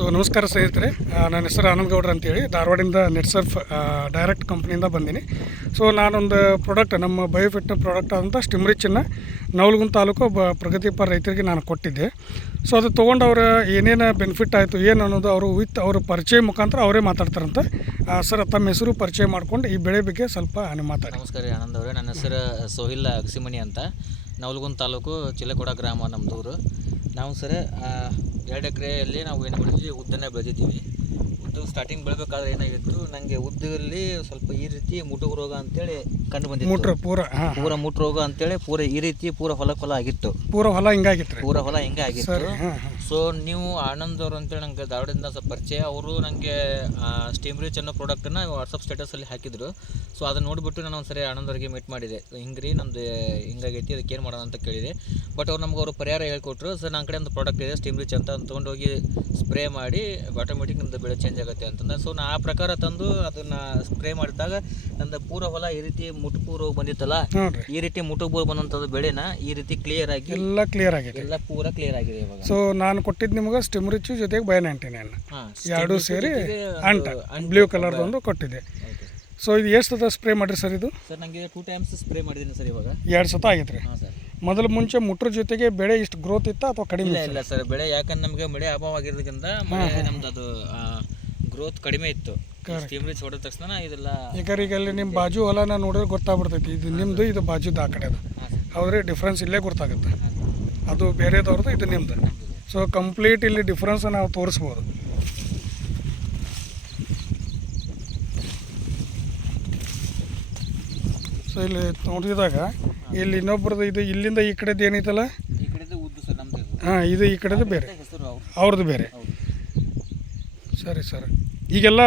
So ನಮಸ್ಕಾರ ಸ್ನೇಹಿತರೆ. ನನ್ನ ಹೆಸರು ಆನಂದ್ ಗೌಡ್ರ ಅಂತೇಳಿ. ಧಾರವಾಡಿಂದ ನೆಟ್ಸರ್ಫ್ ಡೈರೆಕ್ಟ್ ಕಂಪ್ನಿಯಿಂದ ಬಂದೀನಿ. ಸೊ ನಾನೊಂದು ಪ್ರಾಡಕ್ಟ್ ನಮ್ಮ ಬಯೋಫಿಟ್ ಪ್ರಾಡಕ್ಟ್ ಆದಂಥ ಸ್ಟಿಮ್ರಿಚನ್ನು ನವಲಗುಂದ ತಾಲೂಕು ಬ ಪ್ರಗತಿಪರ ರೈತರಿಗೆ ನಾನು ಕೊಟ್ಟಿದ್ದೆ. ಸೊ ಅದು ತೊಗೊಂಡು ಅವ್ರ ಏನೇನು ಬೆನಿಫಿಟ್ ಆಯಿತು, ಏನು ಅನ್ನೋದು ಅವರು ವಿತ್ ಅವ್ರ ಪರಿಚಯ ಮುಖಾಂತರ ಅವರೇ ಮಾತಾಡ್ತಾರಂತ. ಸರ್, ತಮ್ಮ ಹೆಸರು ಪರಿಚಯ ಮಾಡ್ಕೊಂಡು ಈ ಬೆಳೆ ಬಗ್ಗೆ ಸ್ವಲ್ಪ ನೀವು ಮಾತಾಡಿ. ನಮಸ್ಕಾರ ರೀ ಆನಂದ್ ಅವರೇ. ನನ್ನ ಹೆಸರು ಸೋಹಿಲ್ ಅಗಸಿಮಣಿ ಅಂತ. ನವಲಗುಂದ ತಾಲೂಕು ಚಿಲಕೋಡ ಗ್ರಾಮ ನಮ್ಮದೂರು ನಾವು ಸರ ಎರಡು ಎಕರೆಯಲ್ಲಿ ನಾವು ಏನು ಮಾಡಿದ್ವಿ ಉದ್ದನ್ನೇ ಬೆಳೆದಿದ್ದೀವಿ. ಉದ್ದು ಸ್ಟಾರ್ಟಿಂಗ್ ಬೆಳಬೇಕಾದ್ರೆ ಏನಾಗಿತ್ತು ನನಗೆ ಉದ್ದಲ್ಲಿ ಸ್ವಲ್ಪ ಈ ರೀತಿ ಮುಟುಗು ರೋಗ ಅಂತೇಳಿ ಕಂಡು ಬಂದಿತ್ತು. ಮುಟ್ರ ಪೂರ ಪೂರ ಮುಟ್ಟು ರೋಗ ಅಂತೇಳಿ ಪೂರ ಈ ರೀತಿ ಪೂರ ಹೊಲ ಹೊಲ ಆಗಿತ್ತು. ಪೂರ ಹೊಲ ಹಿಂಗಾಗಿತ್ತು ಪೂರ ಹೊಲ ಹಿಂಗೆ ಆಗಿತ್ತು ಸರಿ ಹಾಂ ಹಾಂ. ಸೊ ನೀವು ಆನಂದ್ ಅವರು ಅಂತೇಳಿ ನಂಗೆ ಧಾರವಾಡದಿಂದ ಸ್ವಲ್ಪ ಪರಿಚಯ. ಅವರು ನನಗೆ ಸ್ಟೀಮ್ ರೀಚ್ ಅನ್ನೋ ಪ್ರಾಡಕ್ಟನ್ನು ವಾಟ್ಸಪ್ ಸ್ಟೇಟಸಲ್ಲಿ ಹಾಕಿದ್ರು. ಸೊ ಅದನ್ನು ನೋಡಿಬಿಟ್ಟು ನಾನು ಒಂದ್ಸರಿ ಆನಂದ್ ಅವ್ರಿಗೆ ಮೀಟ್ ಮಾಡಿದೆ. ಹಿಂಗೆ ರೀ ನಮ್ಮದು ಹಿಂಗಾಗೈತಿ ಅದಕ್ಕೆ ಏನು ಮಾಡೋಣ ಅಂತ ಕೇಳಿದೆ. ಬಟ್ ಅವ್ರು ನಮ್ಗೆ ಅವರು ಪರಿಹಾರ ಹೇಳ್ಕೊಟ್ರು. ಸರ್ ನನ್ನ ಕಡೆ ಒಂದು ಪ್ರಾಡಕ್ಟ್ ಇದೆ ಸ್ಟೀಮ್ ರೀಚ್ ಅಂತ ತೊಗೊಂಡೋಗಿ ಸ್ಪ್ರೇ ಮಾಡಿ ಆಟೋಮೆಟಿಕ್ ನಮ್ಮದು ಬೆಳೆ ಚೇಂಜ್ ಆಗುತ್ತೆ ಅಂತಂದ್ರೆ ಸೊ ನಾನು ಆ ಪ್ರಕಾರ ತಂದು ಅದನ್ನು ಸ್ಪ್ರೇ ಮಾಡಿದಾಗ ನಂದು ಪೂರ ಹೊಲ ಈ ರೀತಿ ರೋಗ ಬಂದಿತ್ತಲ್ಲ? ಈ ರೀತಿ ಮುಟುಕು ಬಂದಂಥದ್ದು ಬೆಳೆನ ಈ ರೀತಿ ಕ್ಲಿಯರ್ ಆಗಿ ಎಲ್ಲ ಕ್ಲಿಯರ್ ಆಗಿದೆ ಎಲ್ಲ ಪೂರ ಕ್ಲಿಯರ್ ಆಗಿದೆ ಇವಾಗ. ಸೊ ನಾನು ಕೊಟ್ಟಿದ್ದು ನಿಮ್ಗೆ ಸ್ಟಿಮ್ರಿಚ್ ಜೊತೆಗೆ ಬೈ ನೈಂಟಿ ನೈನ್ ಎರಡೂ ಸೇರಿ ಅಂಟ ಬ್ಲೂ ಕಲರ್ದು ಒಂದು ಕೊಟ್ಟಿದ್ದೆ ಸೊ ಇದು ಎಷ್ಟು ಸತ ಸ್ಪ್ರೇ ಮಾಡಿರಿ ಸರ್ ಇದು? ಸರ್ ನನಗೆ ಟೂ ಟೈಮ್ಸ್ ಸ್ಪ್ರೇ ಮಾಡಿದ್ದೀನಿ ಸರ್ ಇವಾಗ. ಎರಡು ಸತ ಆಗೈತೆ ರೀ ಮೊದಲು ಮುಂಚೆ ಮುಟ್ರ ಜೊತೆಗೆ ಬೆಳೆ ಇಷ್ಟು ಗ್ರೋತ್ ಇತ್ತ ಅಥವಾ ಕಡಿಮೆ ಇಲ್ಲ ಇಲ್ಲ ಸರ್ ಬೆಳೆ ಯಾಕಂದ್ರೆ ನಮಗೆ ಮಳೆ ಅಭಾವ ಆಗಿರೋದ್ರಿಂದ ನಮ್ದು ಅದು ಗ್ರೋತ್ ಕಡಿಮೆ ಇತ್ತು. ಸ್ಟೀಮ್ ರೀಚ್ ಹೊಡೆದ ತಕ್ಷಣ ಇದೆಲ್ಲ ಯಾಕಂದ್ರೆ ಈಗ ಅಲ್ಲಿ ನಿಮ್ಮ ಬಾಜು ಹೊಲನ ನೋಡಿದ್ರೆ ಗೊತ್ತಾಗ್ಬಿಡ್ತೈತಿ. ಇದು ನಿಮ್ಮದು ಇದು ಬಾಜುದ ಆ ಕಡೆ ಅದು. ಹಾಂ ಸರ್. ಡಿಫ್ರೆನ್ಸ್ ಇಲ್ಲೇ ಗೊತ್ತಾಗುತ್ತೆ. ಅದು ಬೇರೆದವ್ರದ್ದು ಇದು ನಿಮ್ಮದು ಸೊ ಕಂಪ್ಲೀಟ್ ಇಲ್ಲಿ ಡಿಫ್ರೆನ್ಸ್ ನಾವು ತೋರಿಸ್ಬೋದು. ಸೊ ಇಲ್ಲಿ ನೋಡಿದಾಗ ಇಲ್ಲಿ ಇನ್ನೊಬ್ರದ್ದು ಇದು ಇಲ್ಲಿಂದ ಈ ಕಡೆದು ಏನೈತಲ್ಲ ಹಾಂ ಇದು ಈ ಕಡೆದು ಬೇರೆ. ಅವ್ರದ್ದು. ಬೇರೆ. ಸರಿ ಸರ್. ಈಗೆಲ್ಲ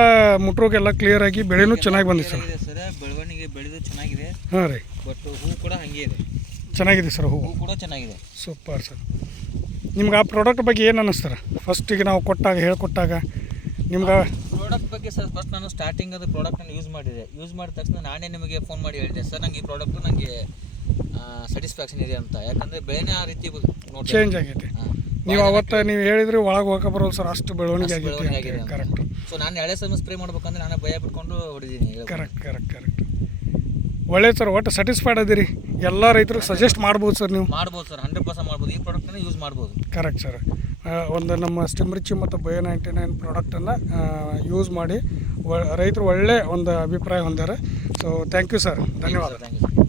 ಮುಟ್ರೋಗೆಲ್ಲ ಕ್ಲಿಯರ್ ಆಗಿ ಬೆಳೆನೂ ಚೆನ್ನಾಗಿ ಬಂದಿದೆ ಸರ್. ಬೆಳವಣಿಗೆ ಬೆಳೆದು ಚೆನ್ನಾಗಿದೆ. ಹಾಂ ರೀ. ಬಟ್ ಹೂ ಕೂಡ ಹಾಗೆ ಇದೆ. ಚೆನ್ನಾಗಿದೆ ಸರ್ ಹೂವು. ಹೂ ಕೂಡ ಚೆನ್ನಾಗಿದೆ. Super sir. ನಿಮ್ಗೆ ಆ ಪ್ರಾಡಕ್ಟ್ ಬಗ್ಗೆ ಏನು ಅನ್ನಿಸ್ತಾರೆ? ಫಸ್ಟಿಗೆ ನಾವು ಕೊಟ್ಟಾಗ ಹೇಳ್ಕೊಟ್ಟಾಗ ನಿಮ್ಗೆ ಪ್ರಾಡಕ್ಟ್ ಬಗ್ಗೆ ಸರ್ ಫಸ್ಟ್ ನಾನು ಸ್ಟಾರ್ಟಿಂಗ್ ಅದು ಪ್ರಾಡಕ್ಟನ್ನು ಯೂಸ್ ಮಾಡಿದೆ. ಯೂಸ್ ಮಾಡಿದ ತಕ್ಷಣ ನಾನೇ ನಿಮಗೆ ಫೋನ್ ಮಾಡಿ ಹೇಳಿದೆ ಸರ್ ನಂಗೆ ಈ ಪ್ರಾಡಕ್ಟು ನನಗೆ ಸ್ಯಾಟಿಸ್ಫ್ಯಾಕ್ಷನ್ ಇದೆ ಅಂತ. ಯಾಕಂದರೆ ಬೆಳೆನೇ ಆ ರೀತಿ ಚೇಂಜ್ ಆಗೈತೆ. ನೀವು ಅವತ್ತು ನೀವು ಹೇಳಿದ್ರೆ ಒಳಗೆ ಹೋಗಕ್ಕೆ ಬರೋದು ಸರ್ ಅಷ್ಟು ಬೆಳವಣಿಗೆ ಆಗಿದೆ ಕರೆಕ್ಟ್ ಸೊ ನಾನು ಎಳೆ ಸಮಸ್ಯೆ ಸ್ಪ್ರೇ ಮಾಡ್ಬೇಕಂದ್ರೆ ನಾನೇ ಭಯ ಬಿಟ್ಕೊಂಡು ಹೊಡಿದೀನಿ ಕರೆಕ್ಟ್ ಕರೆಕ್ಟ್ ಕರೆಕ್ಟ್ ಒಳ್ಳೆ ಸರ್ ಒಟ್ಟು ಸ್ಯಾಟಿಸ್ಫೈಡ್ ಅದೀರಿ ಎಲ್ಲ ರೈತರು ಸಜೆಸ್ಟ್ ಮಾಡ್ಬೋದು ಸರ್ ನೀವು. ಮಾಡ್ಬೋದು ಸರ್ ಹಂಡ್ರೆಡ್ ಪರ್ಸೆಂಟ್ ಮಾಡ್ಬೋದು. ಈ ಪ್ರಾಡಕ್ಟನ್ನು ಯೂಸ್ ಮಾಡ್ಬೋದು. ಕರೆಕ್ಟ್ ಸರ್ ಒಂದು ನಮ್ಮ ಸ್ಟಿಮ್ರಿಚಿ ಮತ್ತು ಬಯೋ ನೈಂಟಿ ನೈನ್ ಪ್ರಾಡಕ್ಟನ್ನು ಯೂಸ್ ಮಾಡಿ ವ ರೈತರು ಒಳ್ಳೆ ಒಂದು ಅಭಿಪ್ರಾಯ ಹೊಂದ್ಯಾರ ಸೊ ಥ್ಯಾಂಕ್ ಯು ಸರ್ ಧನ್ಯವಾದ. Thank you